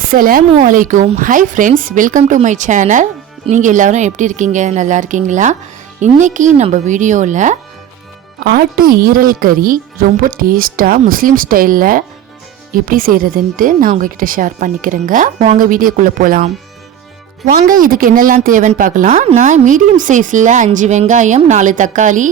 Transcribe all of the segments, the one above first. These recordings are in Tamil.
அஸ்ஸலாமு அலைக்கும். Hi friends, welcome to my channel. நீங்கள் எல்லோரும் எப்படி இருக்கீங்க? நல்லா இருக்கீங்களா? இன்றைக்கி நம்ம வீடியோவில் ஆட்டு ஈரல் கறி ரொம்ப டேஸ்ட்டாக முஸ்லீம் ஸ்டைலில் எப்படி செய்கிறதுன்ட்டு நான் உங்ககிட்ட ஷேர் பண்ணிக்கிறேங்க. வாங்க வீடியோக்குள்ளே போகலாம். வாங்க இதுக்கு என்னெல்லாம் தேவைன்னு பார்க்கலாம். நான் மீடியம் சைஸில் 5 வெங்காயம், 4 தக்காளி,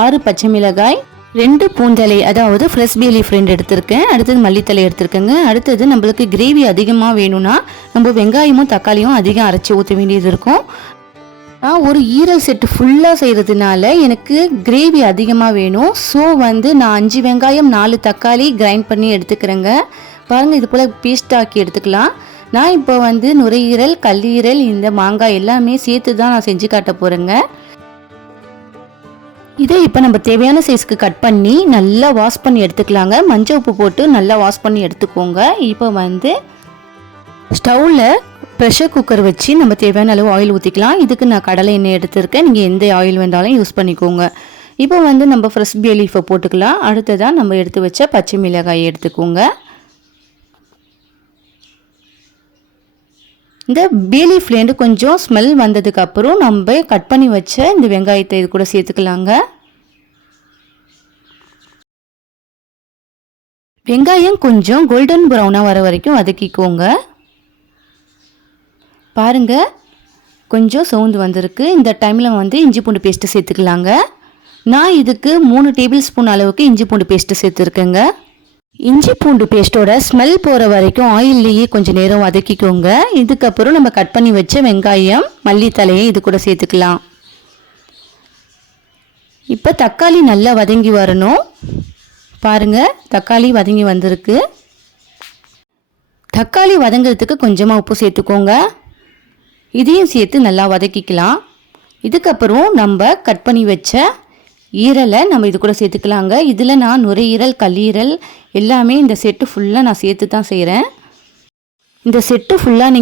6 பச்சை மிளகாய், 2 பூந்தலை, அதாவது ஃப்ரெஷ் பே லீஃப் 2 எடுத்திருக்கேன். அடுத்தது மல்லித்தலை எடுத்திருக்கேங்க. அடுத்தது நம்மளுக்கு கிரேவி அதிகமாக வேணும்னா நம்ம வெங்காயமும் தக்காளியும் அதிகம் அரைச்சி ஊற்ற வேண்டியது இருக்கும். நான் ஒரு ஈரல் செட்டு ஃபுல்லாக செய்கிறதுனால எனக்கு கிரேவி அதிகமாக வேணும். ஸோ நான் 5 வெங்காயம் 4 தக்காளி கிரைண்ட் பண்ணி எடுத்துக்கிறேங்க. பாருங்கள், இது போல் பேஸ்ட் ஆக்கி எடுத்துக்கலாம். நான் இப்போ நுரையீரல், கல்லீரல், இந்த மாங்காய் எல்லாமே சேர்த்து தான் நான் செஞ்சு காட்ட போகிறேங்க. இதை இப்போ நம்ம தேவையான சைஸ்க்கு கட் பண்ணி நல்லா வாஷ் பண்ணி எடுத்துக்கலாங்க. மஞ்சள் உப்பு போட்டு நல்லா வாஷ் பண்ணி எடுத்துக்கோங்க. இப்போ ஸ்டவ்வில் ப்ரெஷர் குக்கர் வச்சு நம்ம தேவையான அளவு ஆயில் ஊற்றிக்கலாம். இதுக்கு நான் கடலை எண்ணெய் எடுத்துருக்கேன். நீங்கள் எந்த ஆயில் வேண்டாலும் யூஸ் பண்ணிக்கோங்க. இப்போ நம்ம ஃப்ரெஷ் பே லீஃபை போட்டுக்கலாம். அடுத்ததாக நம்ம எடுத்து வச்ச பச்சை மிளகாயை எடுத்துக்கோங்க. இந்த பே லீஃப்லேருந்து கொஞ்சம் ஸ்மெல் வந்ததுக்கப்புறம் நம்ம கட் பண்ணி வச்ச இந்த வெங்காயத்தை இது கூட சேர்த்துக்கலாங்க. வெங்காயம் கொஞ்சம் கோல்டன் ப்ரௌனாக வர வரைக்கும் வதக்கிக்கோங்க. பாருங்கள், கொஞ்சம் சவுந்து வந்திருக்கு. இந்த டைமில் இஞ்சி பூண்டு பேஸ்ட்டு சேர்த்துக்கலாங்க. நான் இதுக்கு 3 டேபிள் ஸ்பூன் அளவுக்கு இஞ்சி பூண்டு பேஸ்ட்டு சேர்த்துருக்கேங்க. இஞ்சி பூண்டு பேஸ்ட்டோட ஸ்மெல் போகிற வரைக்கும் ஆயில்லையே கொஞ்சம் நேரம் வதக்கிக்கோங்க. இதுக்கப்புறம் நம்ம கட் பண்ணி வச்ச வெங்காயம், மல்லித்தலையை இது கூட சேர்த்துக்கலாம். இப்போ தக்காளி நல்லா வதங்கி வரணும். பாருங்கள், தக்காளி வதங்கி வந்திருக்கு. தக்காளி வதங்கிறதுக்கு கொஞ்சமாக உப்பு சேர்த்துக்கோங்க. இதையும் சேர்த்து நல்லா வதக்கிக்கலாம். இதுக்கப்புறம் நம்ம கட் பண்ணி வச்ச ஈரலை நம்ம இது கூட சேர்த்துக்கலாங்க. இதில் நான் நுரையீரல், கல்லீரல் எல்லாமே இந்த செட்டு ஃபுல்லாக நான் சேர்த்து தான் செய்கிறேன். இந்த செட்டு ஃபுல்லாக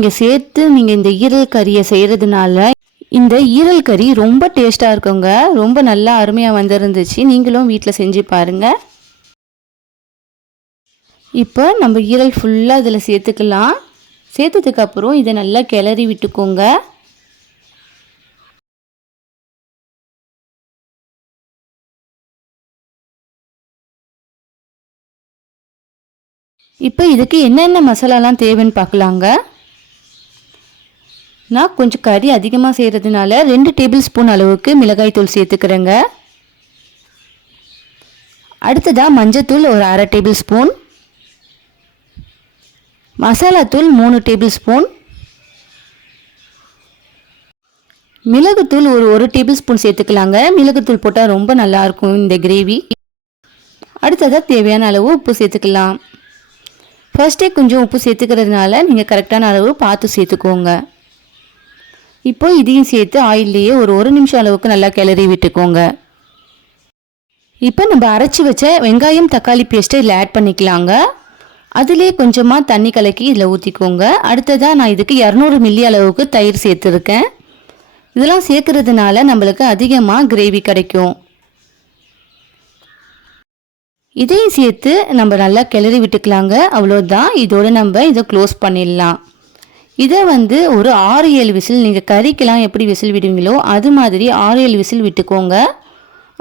நீங்கள் இந்த ஈரல் கறியை செய்கிறதுனால இந்த ஈரல் கறி ரொம்ப டேஸ்ட்டாக இருக்குங்க. ரொம்ப நல்லா அருமையாக வந்துருந்துச்சு. நீங்களும் வீட்டில் செஞ்சு பாருங்கள். இப்போ நம்ம ஈரல் ஃபுல்லாக இதில் சேர்த்துக்கலாம். சேர்த்ததுக்கப்புறம் இதை நல்லா கிளறி விட்டுக்கோங்க. இப்போ இதுக்கு என்னென்ன மசாலாலாம் தேவைன்னு பார்க்கலாங்க. நான் கொஞ்சம் கறி அதிகமாக செய்கிறதுனால 2 டேபிள் ஸ்பூன் அளவுக்கு மிளகாய் தூள் சேர்த்துக்கிறேங்க. அடுத்ததாக மஞ்சத்தூள் ஒரு 1/2 டேபிள் ஸ்பூன், மசாலாத்தூள் 3 டேபிள் ஸ்பூன், மிளகுத்தூள் ஒரு 1 டேபிள் ஸ்பூன் சேர்த்துக்கலாங்க. மிளகுத்தூள் போட்டால் ரொம்ப நல்லாயிருக்கும் இந்த கிரேவி. அடுத்ததாக தேவையான அளவு உப்பு சேர்த்துக்கலாம். ஃபர்ஸ்ட்டே கொஞ்சம் உப்பு சேர்த்துக்கிறதுனால நீங்கள் கரெக்டான அளவு பார்த்து சேர்த்துக்கோங்க. இப்போ இதையும் சேர்த்து ஆயில்லையே ஒரு 1 நிமிஷம் அளவுக்கு நல்லா கிளறி விட்டுக்கோங்க. இப்போ நம்ம அரைச்சி வச்ச வெங்காயம் தக்காளி பேஸ்ட்டை இதில் ஆட் பண்ணிக்கலாங்க. அதிலே கொஞ்சமாக தண்ணி கலக்கி இதில் ஊற்றிக்கோங்க. அடுத்ததாக நான் இதுக்கு 200 மில்லி அளவுக்கு தயிர் சேர்த்துருக்கேன். இதெல்லாம் சேர்க்கறதுனால நம்மளுக்கு அதிகமாக கிரேவி கிடைக்கும். இதையும் சேர்த்து நம்ம நல்லா கிளறி விட்டுக்கலாங்க. அவ்வளோதான். இதோடு நம்ம இதை க்ளோஸ் பண்ணிடலாம். இதை ஒரு 6-7 விசில், நீங்கள் கறிக்கெல்லாம் எப்படி விசில் விடுவீங்களோ அது மாதிரி 6-7 விசில் விட்டுக்கோங்க.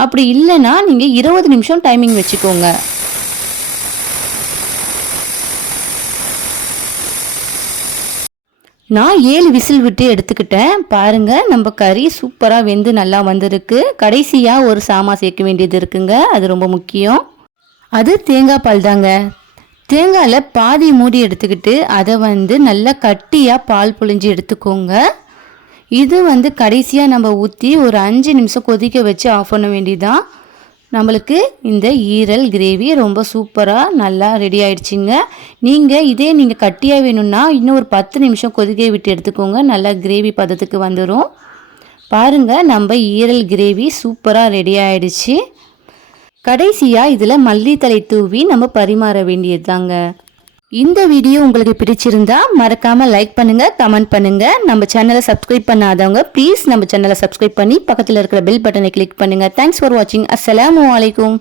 அப்படி இல்லைன்னா நீங்கள் 20 நிமிஷம் டைமிங் வச்சுக்கோங்க. நான் 7 விசில் விட்டு எடுத்துக்கிட்டேன். பாருங்கள், நம்ம கறி சூப்பராக வெந்து நல்லா வந்திருக்கு. கடைசியாக ஒரு சாமா சேர்க்க வேண்டியது இருக்குங்க. அது ரொம்ப முக்கியம். அது தேங்காய் பால் தாங்க. தேங்காயில் பாதி மூடி எடுத்துக்கிட்டு அதை நல்லா கட்டியாக பால் புழிஞ்சு எடுத்துக்கோங்க. இது கடைசியாக நம்ம ஊற்றி ஒரு 5 நிமிஷம் கொதிக்க வச்சு ஆஃப் பண்ண வேண்டியதுதான். நம்மளுக்கு இந்த ஈரல் கிரேவி ரொம்ப சூப்பராக நல்லா ரெடி ஆயிடுச்சுங்க. நீங்கள் கட்டியாக வேணும்னா இன்னும் ஒரு 10 நிமிஷம் கொதிக்க விட்டு எடுத்துக்கோங்க. நல்லா கிரேவி பதத்துக்கு வந்துடும். பாருங்கள், நம்ம ஈரல் கிரேவி சூப்பராக ரெடி ஆயிடுச்சு. கடைசியாக இதில் மல்லித்தலை தூவி நம்ம பரிமாற வேண்டியது தாங்க. இந்த வீடியோ உங்களுக்கு பிடிச்சிருந்தா மறக்காமல் லைக் பண்ணுங்கள், கமெண்ட் பண்ணுங்கள். நம்ம சேனலை சப்ஸ்கிரைப் பண்ணாதவங்க ப்ளீஸ் நம்ம சேனலை சப்ஸ்கிரைப் பண்ணி பக்கத்தில் இருக்கிற பெல் பட்டனை கிளிக் பண்ணுங்கள். தேங்க்ஸ் ஃபார் வாட்சிங். அஸ்ஸலாமு அலைக்கும்.